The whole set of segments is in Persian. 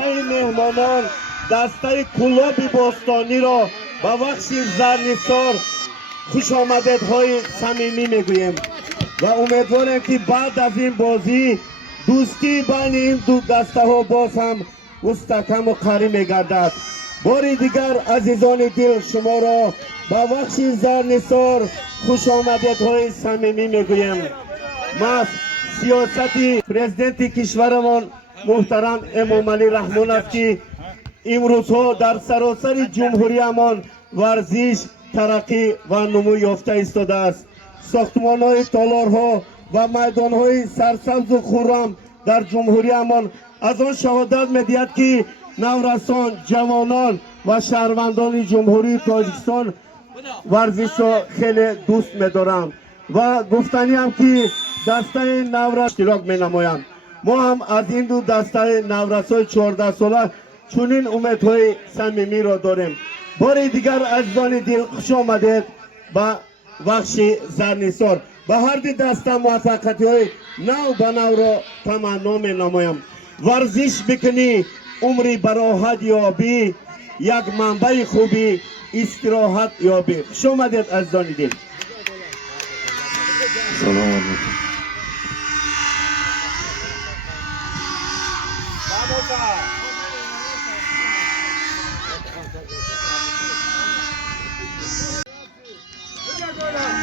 مهمانان دسته کلوب باستانی را با بخش زرنثار خوش آمدیدهای صمیمی میگویم و امیدوارم که بعد از این بازی دوستی بین این دو دسته ها باز هم مستحکم و قوی میگردد. باری دیگر عزیزان دل شما را با بخش زرنثار خوش آمدیدهای صمیمی میگویم. ما سیاست پرزیدنت کشورمان محترم امام علی رحمان است که امروزها در سراسر جمهوریمان ورزش ترقی و نمو یافته ایستاده است. ساختمان‌های تالارها و میدان‌های سرسبز و خرم در جمهوریمان از آن شهادت می‌دهد که نورسان، جوانان و شهروندان جمهوری تاجیکستان ورزش را خیلی دوست می‌دارند و گفتنی هم که دسته نورس اشتراک می‌نمایند. ما هم از این دو دسته نورس‌های 14 ساله چنین امیدهای صمیمی را داریم. بار دیگر عزیزان دل خوش آمدید به بخش زرنثار. به هر دو دسته موفقیت‌های نو به نو را تمنا می‌نمایم. ورزش بکنی عمری براحت یابی، یک منبع خوبی استراحت یابی. خوش آمدید عزیزان دل. سلام علیکم.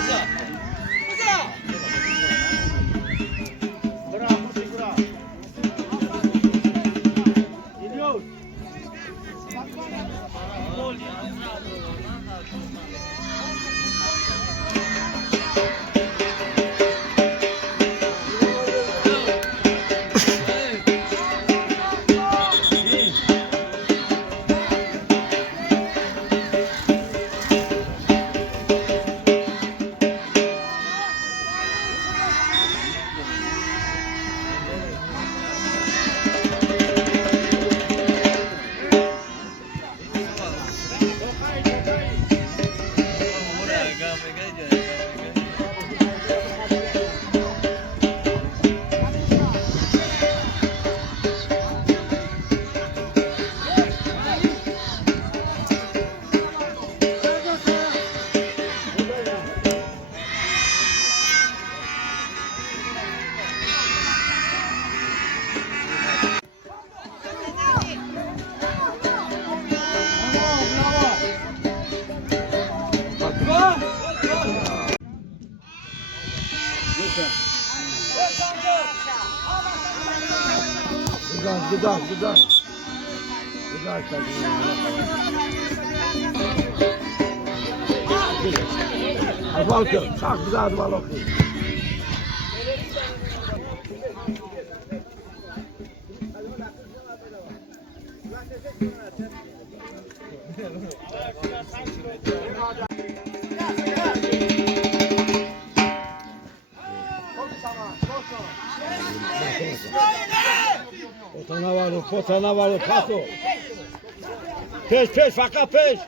Güzel. Balkı, çok güzel balık. Potanavarı, paso. Peş, fakat peş.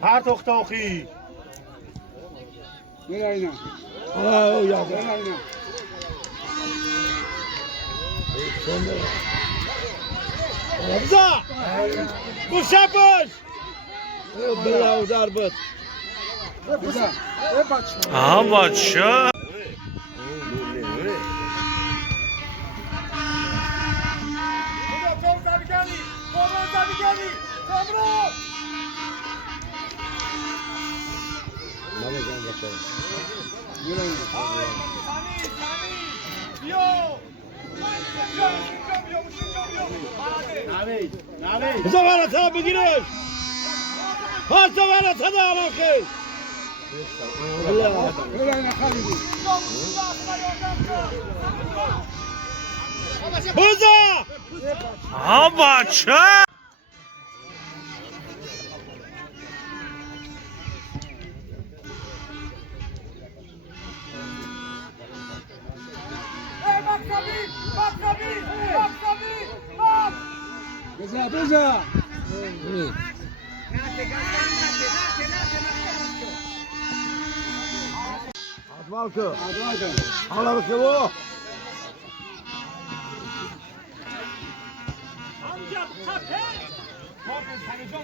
Her toxtoxi. Nereye? Aa, o ya. Nereye? Hamza! Bu şapış! Bravo darbet. Aha bacha. Zavara ta bigiriş. Ha zavara ta da alakı. Buza! Aha bacha. Bak. Bıza. Grazie, Advalko. Alarız bu. Amca kafe.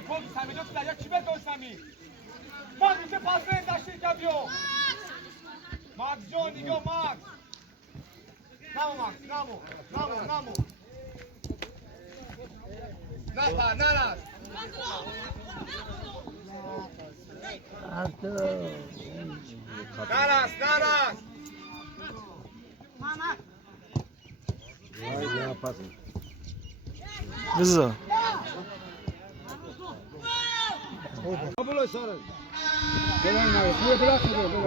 Korkun Samican ya kime dorsami? Max bize pasını taşıyıp yapıyor. Max John, Igor Max. Namo Max, namo. Nanas. Nanas. Kızı.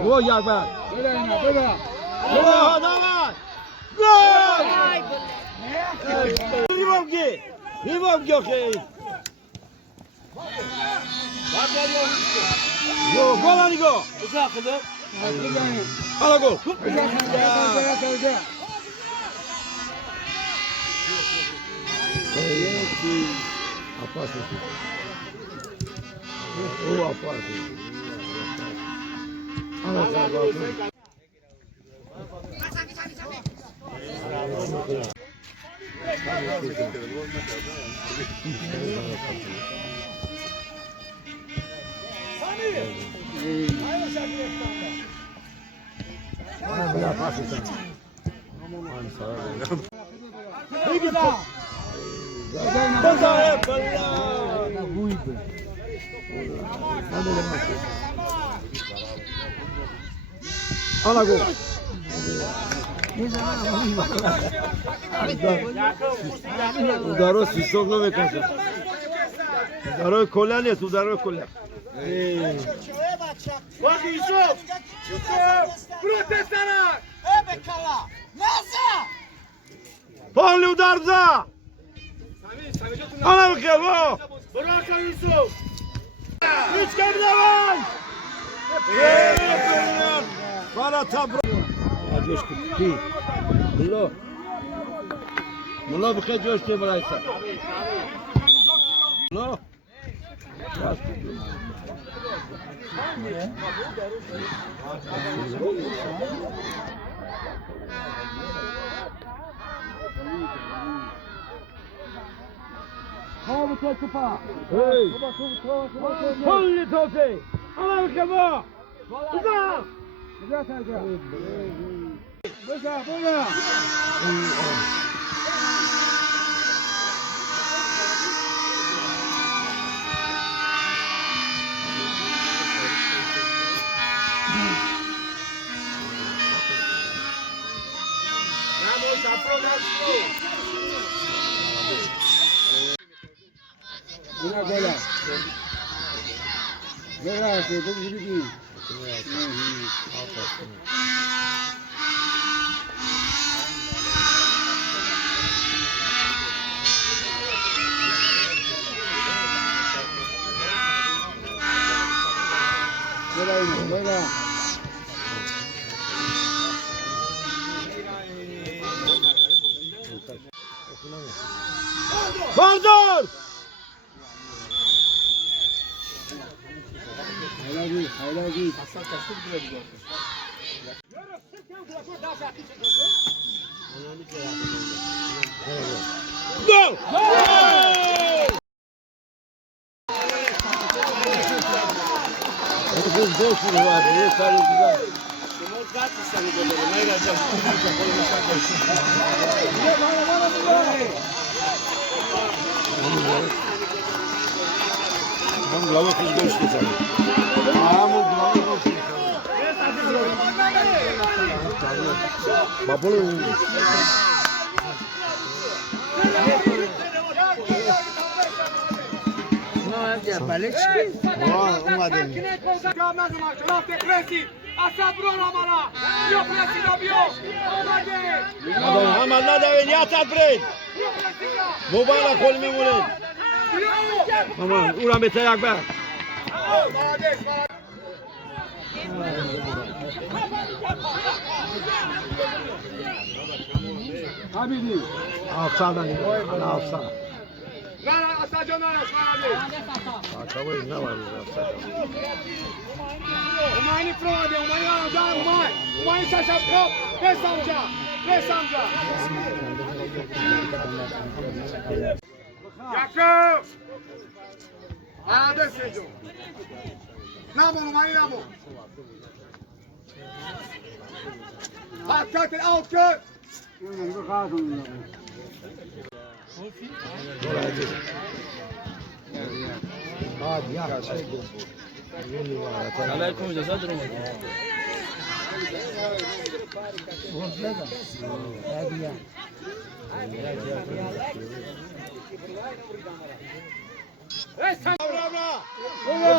O ya ben. O давай. Gol! Ливовки, окей. Gol hadi gol. Al gol. O apaço. Ala gol. Udară Sisok nu vekasa. Udară Colane, udară Colane. Bak Yusuf. Protestalar. Ebe kala. Nasa. Pali udarza. Ala bakayım. Bırak Yusuf. Üç kere var. Bana tabro. Coşku. Ki. Mulo. Mulo bakayım coşku buraysa. Mulo. Hava topa. Hey. Polli topi. Ala bakayım. Uza. Güzel Sercan. Boza. Vamos a probarlo. Una bola. Verá, que vamos dividir. Mira. Vardır. Hayır. Gol. Kız boş mu var? Ne sarı güzel. Vamos lá, vamos ver os dois. Vamos lá, vamos ver. Babolo. Ama nada veniata pred. Mobala kol memole. Aman uran betayak be. Habidi. Afsana. Afsana. Acabou não, mano. Umani prode, umani anja, umani. Umani şaşapko. Pes amca. Pes amca. Yakov. Hadi Seco. Namo umani namo. Hakkatın altı. Aleyküm ceza durumu.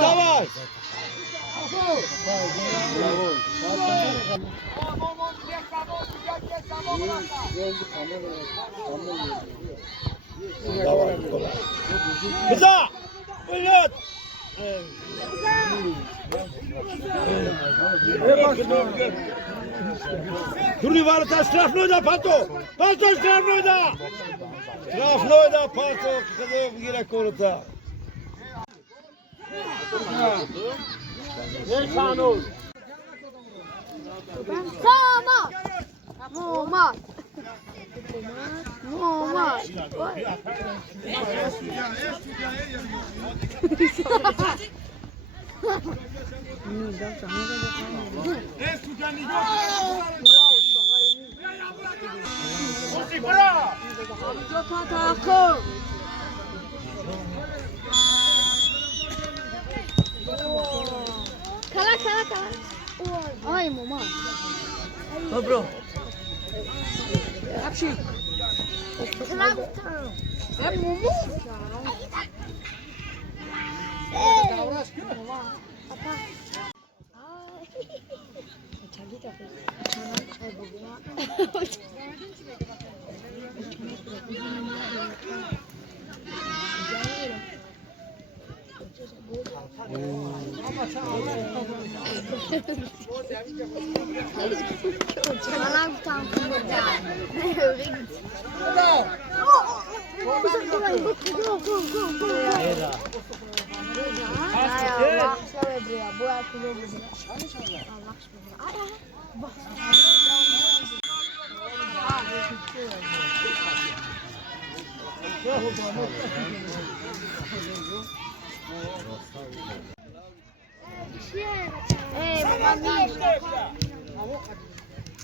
Давай! Kıza! Ullet! Drugi varata strafno da Pato! Pato strafno da! Strafno da Pato! Kada je gira koruta? Sama. Moma. Moma. Kala kala kala. Ay mama. Bro. Apsi. Selam. Hem mumu. Apa? Canggih tapi. Saya bunga. Salam tampil dah. Mami.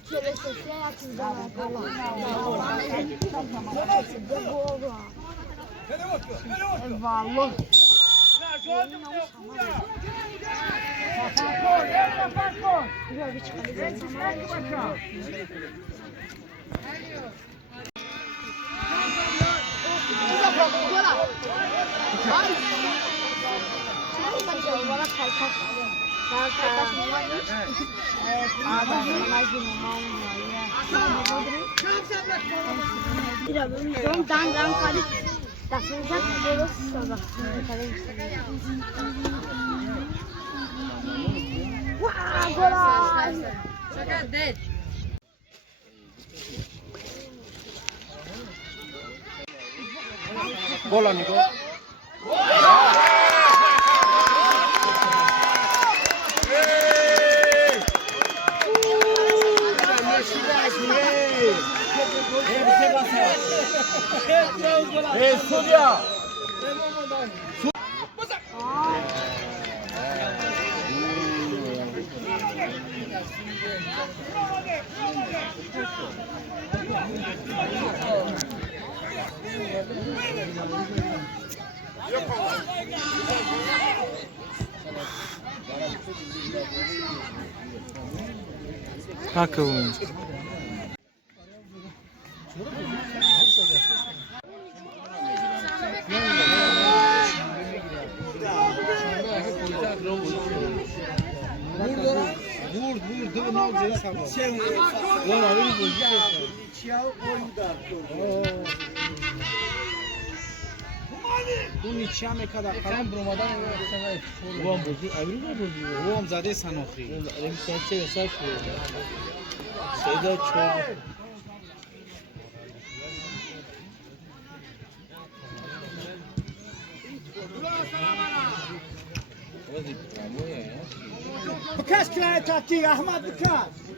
Querer ser certo, já vai falar. É valor. Bola, Nico. Судья! Как его? اون چیامه کدا قلم برمادان وام بودی اولی نبودی وام زده سناخی رمیسانچه حساب شد سیدا چون بکش که تاتی احمد بکش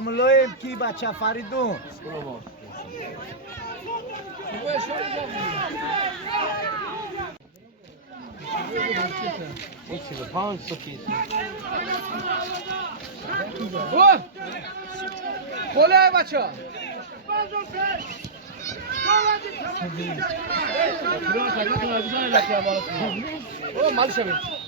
ملایم کی بچه فریدون بله بچه مال شوید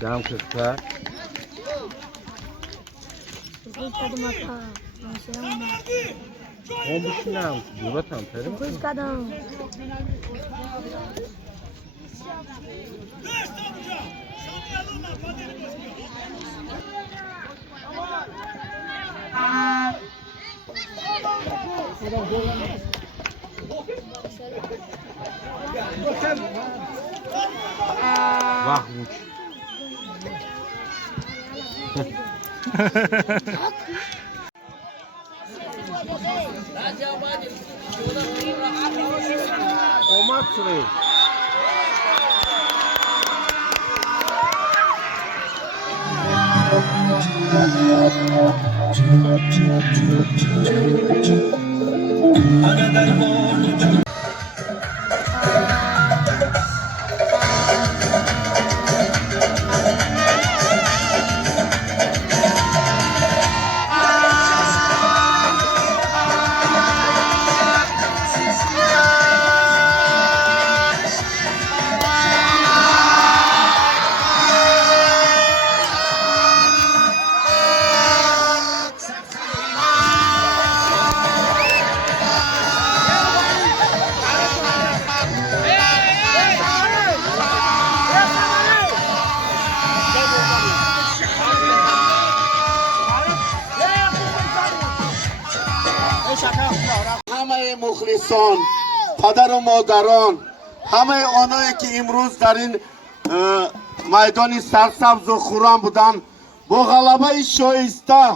دام کستا هم بشینم دورت هم تریم گوش کدام واه موچ اومد سوی همه مخلصان پدر و مادران همه آنایی که امروز در این میدان سرسبز و خرم بودن با غلبه شایسته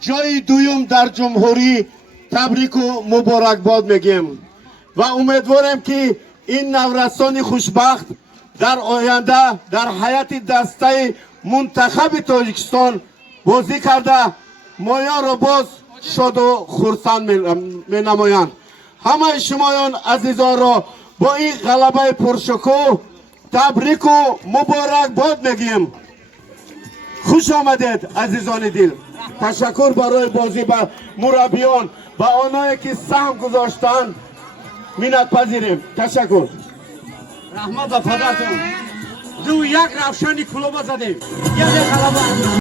جای دوم در جمهوری تبریک و مبارکباد میگیم و امیدوارم که این نورسان خوشبخت در آینده در حیات دسته منتخب تاجیکستان بازی کرده مایان را باز شاد و خرسند می نمایند. همه شمایان عزیزان را با این غلبه پرشکوه تبریک و مبارکباد میگیم. خوش آمدید عزیزان دل. تشکر برای بازی به مربیان و آنهایی که سهم گذاشتند منت پذیریم. تشکر. رحمت به پدرتون دو یک روشنی کلوب زدیم یک غلبه